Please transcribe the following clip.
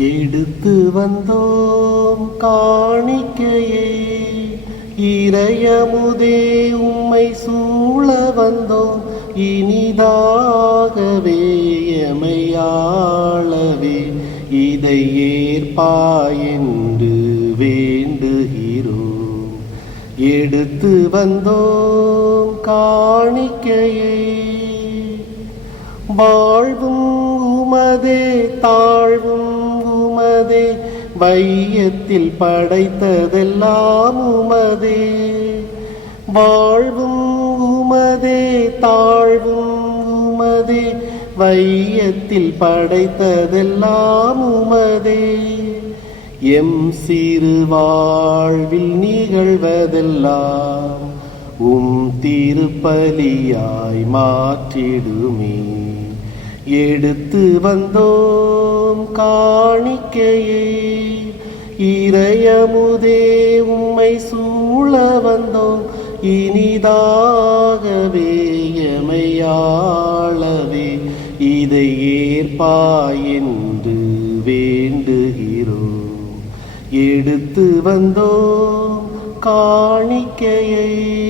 எடுத்து வந்தோம் காணிக்கையே. இறையமுதே உம்மை சூழ வந்தோம். இனிதாகவே எமையாளவே. இதை ஏற்பாயென்று வேண்டுகிறோம். எடுத்து வந்தோம் காணிக்கையே. வாழ்வும் உமதே தாழ்வும் வையத்தில் படைத்ததெல்லாம் உமதே. வாழ்வும் உமதே தாழ்வும் உமதே. வையத்தில் படைத்ததெல்லாம் உமதே. எம் சிறு வாழ்வில் நிகழ்வதெல்லாம் உம் திருப்பலியாய் மாற்றிடுமே. எடுத்து வந்தோம் காணிக்கையே. இறையமுதே உம்மை சூழ வந்தோம். இனிதாகவே எமையாளவே இதை ஏற்பாயின்று வேண்டுகிறோம். எடுத்து வந்தோம் காணிக்கையை.